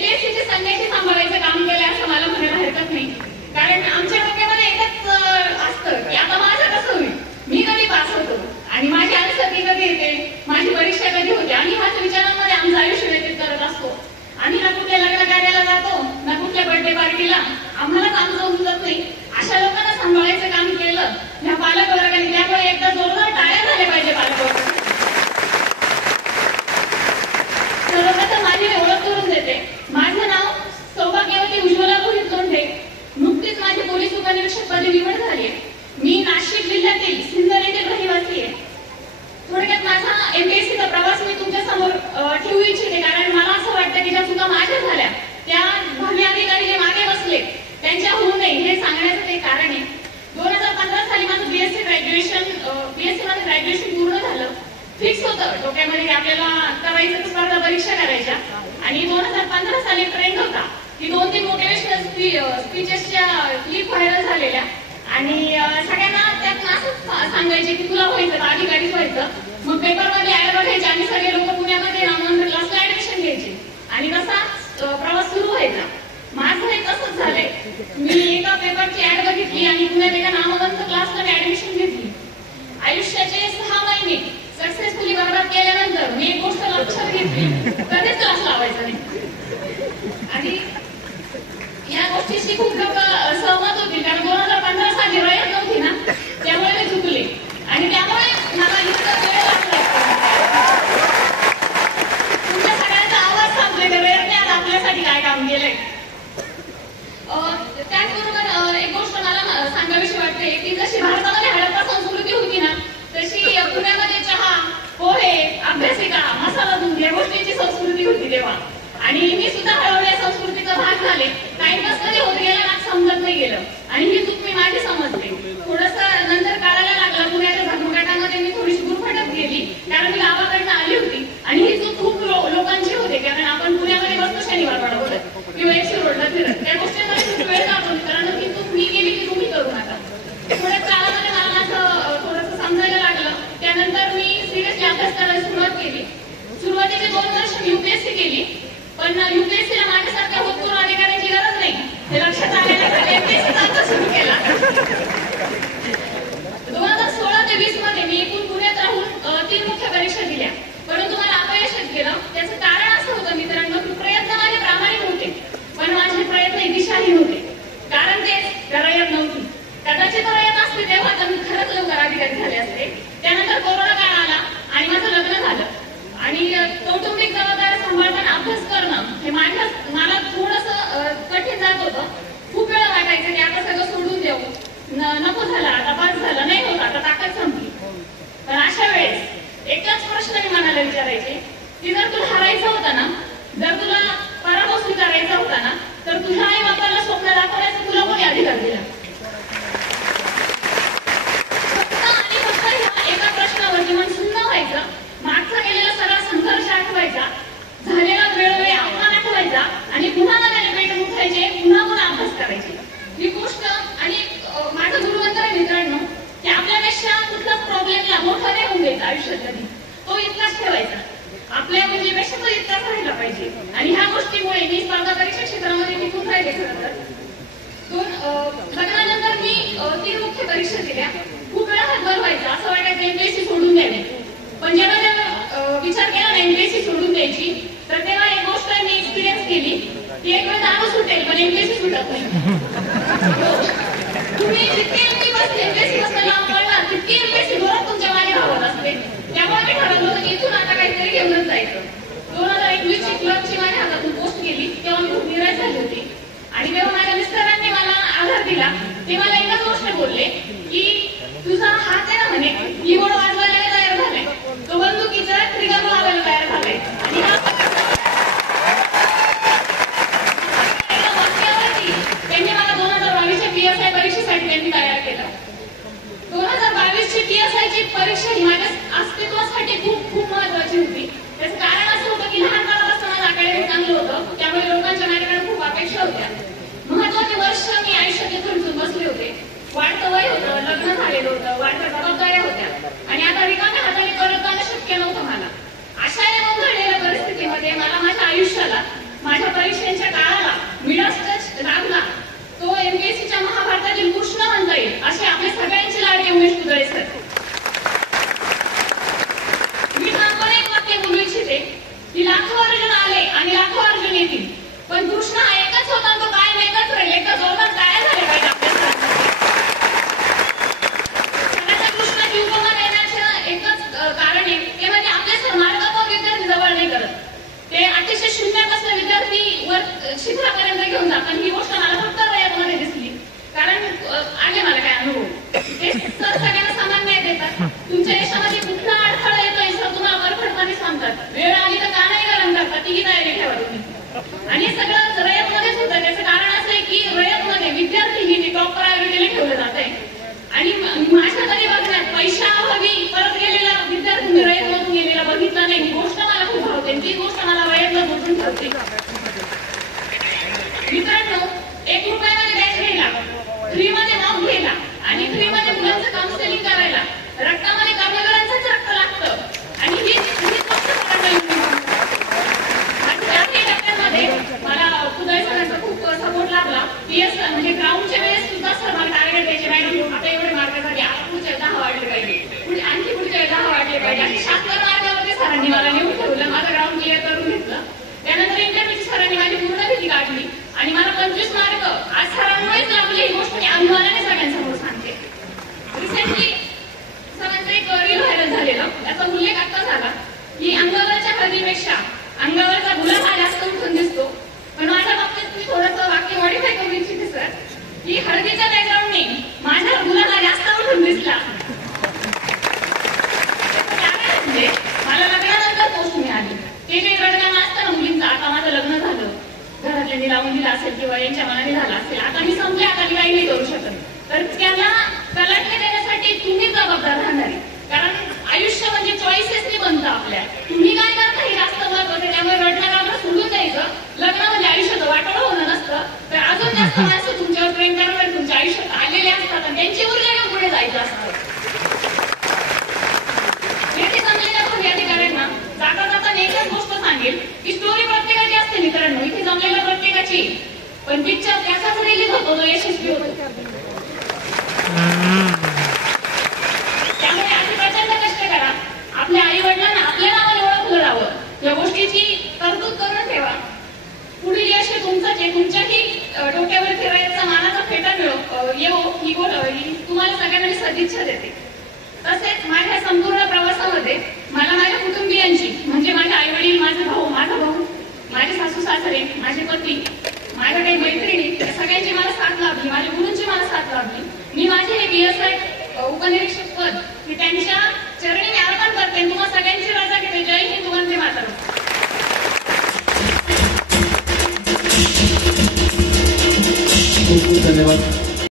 एमपीएससीची संघाची सांभाळायचं काम केलं असं मला म्हणायला हरकत नाही. कारण आमच्या डोक्यामध्ये एकच असतं की आता माझं कसं होईल, मी कधी पास होतो आणि माझी आन्सर की कधी येते, माझी परीक्षा कधी होते. आणि ह्याच विचारांमध्ये आमचं आयुष्य व्यतीत करत असतो. आम्ही ना कुठल्या लग्न कार्याला जातो ना कुठल्या बर्थडे पार्टीला, आम्हालाच आमचं उमजत नाही. अशा लोकांना सांभाळायचं काम केलं ह्या पालक वर्गाने. त्यामुळे एकदा जोरदार टाळ्या झाल्या पाहिजे पालक वर्ग. सर्वप्रथम माझी ओळख करून देते. माझं नाव सौभाग्यवती उज्ज्वला रोहित लोंढे. नुकतीच माझी पोलीस उपनिरीक्षक पदी निवड झाली. मी नाशिक जिल्ह्यातील सिन्नर येथील रहिवासी आहे. थोडक्यात माझा एमपीएससीचा प्रवास मी तुमच्या समोर ठेवू इच्छिते. कारण मला असं वाटतं की ज्या चुका माझ्या झाल्या त्या भावी अधिकारी जे मागे बसले त्यांच्या होऊ नये हे सांगण्याचं ते कारण आहे. 2015 साली माझं बीएससी मध्ये ग्रॅज्युएशन पूर्ण झालं. फिक्स होतं डोक्यामध्ये की आपल्याला करायचं स्पर्धा परीक्षा करायच्या. आणि 2015 साली ट्रेंड होता की 2-3 मोटिवेशनल स्पीचेसच्या क्लिप व्हायरल झालेल्या. आणि सगळ्यांना त्यात असंच सांगायचे की तुला व्हायचं अधिकारीच व्हायचं. मग पेपरमध्ये ऍड बघायचे आणि सगळे लोक पुण्यामध्ये नामांतर क्लासला ऍडमिशन घ्यायचे आणि तसा प्रवास सुरू व्हायचा. माझं हे तसंच झालंय. मी एका पेपरची ऍड बघितली आणि पुण्यात एका नामवंत क्लासला मी ऍडमिशन घेतली. आयुष्याचे 6 महिने सक्सेसफुली बर्बाद केल्यानंतर मी एक गोष्ट लक्षात घेतली, कधीच क्लास लावायचा नाही. आणि या गोष्टीशी खूप लोक सहमत होतील. कारण 2015 साली रयत नव्हती ना, त्यामुळे मी चुकले आणि त्यामुळे मला इतका वेळ लागला. तुमच्या सगळ्यांचा आवाज सांगतोय की रयतने आज आपल्यासाठी काय काम केलंय. त्याचबरोबर एक गोष्ट मला सांगावीशी वाटते की जशी भारतामध्ये हडप्पा संस्कृती होती ना, तशी पुण्यामध्ये चहा, पोहे, अभ्यासिका, मसाला दूध या गोष्टीची संस्कृती होती तेव्हा. आणि मी सुद्धा हळूहळू या संस्कृतीचा भाग झाले. टाइमपास कधी होत गेला ना समजत नाही गेलं. आणि ही चूक मी माझी समजते. थोडंसं नंतर कळायला लागलं, पुण्याच्या धर्मघटामध्ये मी थोडीशी गुरफटत गेली कारण मी गावाकडनं आली होती. आणि ही चूक खूप लोकांची होते. कारण आपण पुण्यामध्ये बसतो शनिवार वाडा किंवा एकशे रोडला फिरत, त्या गोष्टींमध्ये खूप वेळ जातो. मित्रांनो ती चूक मी केली की तुम्ही करू नका. थोड्या काळामध्ये मला असं थोडंसं समजायला लागलं. त्यानंतर मी सिरियसली अभ्यास करायला सुरुवात केली. सुरुवातीचे 2 वर्ष मी युपीएससी केली. पण युपीएससीला माझ्यासारख्या होतपूर्व अधिकाऱ्याची गरज नाही हे लक्षात आल्यानंतर एमपीएससीचा सुरू केला. 2016 ते 20 मध्ये मी एकूण पुण्यात राहून 3 मुख्य परीक्षा दिल्या. परंतु मला अपयश गेलं. त्याचं कारण असं होतं मित्रांनो की प्रयत्न माझे प्रामाणिक होते, पण माझे प्रयत्न दिशाहीन होते. कारण तेच रयत नव्हती. कदाचित रयत असते तेव्हा तर मी खरंच लवकर अधिकारी झाले असते. त्यानंतर कोरोना काळ आला आणि माझं लग्न झालं. आणि कौटुंबिक जबाबदाऱ्या सांभाळताना अभ्यास करणं हे मला थोडंसं कठीण जात होतं. खूप वेळा वाटायचं की आता सगळं सोडून देऊ, नको झालं, आता पास झालं, नाही होत, आता ताकद संपली. पण अशा वेळेस एकच प्रश्न मी मनाला विचारायचे की जर तुला हरायचं होतं ना, जर तुला पराभव स्वीकारायचा होता ना, तर तुझ्या आई बापाला स्वप्न दाखवण्याचा तुला कोणी अधिकार दिला? फक्त आणि फक्त ह्या एका प्रश्नावरती मन सुन्न व्हायचं. मागचा गेलेला सगळा संघर्ष आठवायचा, झालेला वेळोवेळी अपमान आठवायचा आणि पुन्हा नव्याने पेट उठायचे, पुन्हा अभ्यास करायचे. ही गोष्ट आणि माझं गुरुमंत्र आहे मित्रांनो की आपल्यापेक्षा कुठलाच प्रॉब्लेमला मोठा नाही होऊन द्यायचा आयुष्यात कधी. तो इतकाच ठेवायचा. आपल्या मुलीपेक्षा तो इतकाच राहिला पाहिजे. आणि ह्या गोष्टीमुळे मी स्पर्धा परीक्षा क्षेत्रामध्ये टिकून राहिले. खरं तर लग्नानंतर मी 3 मुख्य परीक्षा दिल्या. खूप वेळा हातभार व्हायचा, असं वाटायचं एमपीएससी सोडून द्यावी. पण जेव्हा विचार केला ना एमपीएससी सोडून द्यायची, तर तेव्हा एक गोष्ट मी एक्सपिरियन्स केली की एक वेळ दारू सुटेल पण एमपीएससी सुटत नाही. तुम्ही जितके एमपीएससी बसला लांब पडला तितकी एमपीएससी जोरात तुमच्या मागे धावत असते. त्यामुळे मी ठरवलं होतं की इथून आता काहीतरी घेऊनच जायचं. 2021 ची क्लबची माझ्या हातातून पोस्ट केली तेव्हा मी खूप निराश झाली होती. आणि तेव्हा माझ्या मिस्टरांनी मला आधार दिला. ते मला एकच गोष्ट बोलले की तुझा हात आहे ना म्हणे कीबोर्ड वाजवायला तयार झालाय, तो बंदुकीचा ट्रिगर लावायला तयार झालाय. आणि त्यांनी मला 2022 पीएसआय परीक्षेसाठी त्यांनी तयार केलं. 2022 ची पीएसआय ची परीक्षा ही माझ्या अस्तित्वासाठी खूप खूप महत्वाची होती. त्याचं कारण असं होतं की लहानपणापासून माझं अकॅडमिक चांगलं होतं, त्यामुळे लोकांच्या माझ्याकडे खूप अपेक्षा होत्या. महत्वाचे वर्ष मी आयुष्यात खर्चून बसले होते. वाढतं वय होतं, लग्न झालेलं होतं, वाढत्या जबाबदाऱ्या होत्या आणि आता रिकाम्या हाताने परत जाणं शक्य नव्हतं मला. अशा या गोंधळलेल्या परिस्थितीमध्ये मला माझ्या आयुष्याला माझ्या परीक्षांची पण कृष्ण हा एकच होता, तो काय एकच राहील. एकच जोरदार काय झाले पाहिजे आपल्या सणाच्या कृष्णाची उपमा देण्याचं एकच कारण आहे, ते म्हणजे आपल्या मार्गावर विद्यार्थी जवळ नाही करत, ते अतिशय शून्यापासून विद्यार्थी वर शिखरापर्यंत घेऊन जातात. ही गोष्ट मला फक्त वयामध्ये दिसली, कारण आले मला काय अनुभव. ते सर सगळ्यांना समान न्याय देतात. तुमच्या यशामध्ये कुठला अडथळा येतोय सर तुम्हाला परफेक्टपणे सांगतात. वेळ आली तर का नाही गरम करतात, ती तयारी ठेवा तुम्ही. आणि हे सगळं रयतमध्येच होतं. त्याचं कारण असं आहे की रयतमध्ये विद्यार्थी ही टॉप प्रायोरिटीला ठेवलं जात आहे. आणि माझ्या तरी बघण्यात पैशाअभावी परत गेलेला विद्यार्थी मी रयतमधून गेलेला बघितला नाही. ही गोष्ट मला खूप भावते, ती गोष्ट मला रयतला जोडून ठेवते. मित्रांनो, 1 रुपयामध्ये बॅच घ्यायला, फ्रीमध्ये मॉक घ्यायला आणि फ्रीमध्ये मुलांचं काउन्सिलिंग करायला रक्तामध्ये कर्मवीरांचंच रक्त लागतं. आणि ही गोष्ट टप्प्यांमध्ये मला खुदाई सरांचा खूप सपोर्ट लागला. पीएस म्हणजे ग्राउंडच्या वेळेस सुद्धा सर मला टार्गेट द्यायचे, मॅडम आता एवढे मार्क झाले, आता पुढच्या 10 वाढले पाहिजे, आणखी पुढच्या 10 वाढले पाहिजे. आणि 76 मार्कावरती सरांनी मला नेऊन ठेवलं, माझं ग्राउंड क्लिअर करून घेतलं. त्यानंतर इंटरव्ह्यूची सरांनी माझी पूर्ण भीती काढली आणि मला 25 मार्क आज सरांमुळेच लागली. ही गोष्ट मी अभिमानाने सगळ्यांसमोर सांगते. रिसेंटली सरांचा एक रील व्हायरल झालेला, त्याचा उल्लेख आता झाला की अंगावरच्या हळदीपेक्षा अंगावरचा गुलाब हा जास्त उठून दिसतो. पण माझ्या बाबतीत मी थोडंसं वाक्य मॉडिफाय करू इच्छिते सर, की हळदीच्या बॅकग्राऊंडने माझ्या गुलाब हा जास्त उठून दिसला. म्हणजे मला लग्नानंतर पोस्ट मिळाली. ते काही रडगाणं असतं ना मुलींचं, आता माझं लग्न झालं, घरातल्यांनी लावून दिलं असेल किंवा यांच्या मनाने झालं असेल, आता मी संपले, आता मी काही नाही करू शकत. तर त्याला तलाटणी देण्यासाठी तुम्ही जबाबदार राहणार आहे. कारण आयुष्य म्हणजे चॉईसेसनी बनतं आपल्या. तुम्ही काय करता हे जास्त महत्वाचं आहे. त्यामुळे रडणारा सोडून द्यायचं. लग्न म्हणजे आयुष्याचं वाटोळं होणं नसतं, तर अजून जास्त माणसं तुमच्यावर प्रेम करणारे तुमच्या आयुष्यात आलेले असतात आणि त्यांची ऊर्जा घेऊन पुढे जायचं असतं. येथे जमलेल्या कोणी अधिकाऱ्यांना जाता जाता एकच गोष्ट सांगेल की स्टोरी प्रत्येकाची असते मित्रांनो, इथे जमलेल्या प्रत्येकाची, पण पिक्चर त्याचाच रिलीज होतो जो यशस्वी होतो. त्यामुळे अशी प्रचंड कष्ट करा. आपल्या आई वडिलांना आपल्या नावाने ओळखलं जावं या गोष्टीची तरतूद करून ठेवा. पुढील यश तुमचंच आहे. तुमच्याही डोक्यावर फिरायचा मानाचा फेटा येवो ही तुम्हाला सगळ्यांना मी सदिच्छा देते. तसेच माझ्या संपूर्ण प्रवासामध्ये मला माझ्या कुटुंबियांची म्हणजे माझे आई वडील, माझा भाऊ, माझे सासू सासरे, माझे पती, माझ्या काही मैत्रिणी, या सगळ्यांची मला साथ लाभली, माझ्या गुरूंची मला साथ लाभली. मी माझे हे BSI उपनिरीक्षक पद मी त्यांच्या चरणी अर्पण करते. तुम्हाला सगळ्यांची रजा घेते. जय हिंद, वंदे मातरम. खूप खूप धन्यवाद.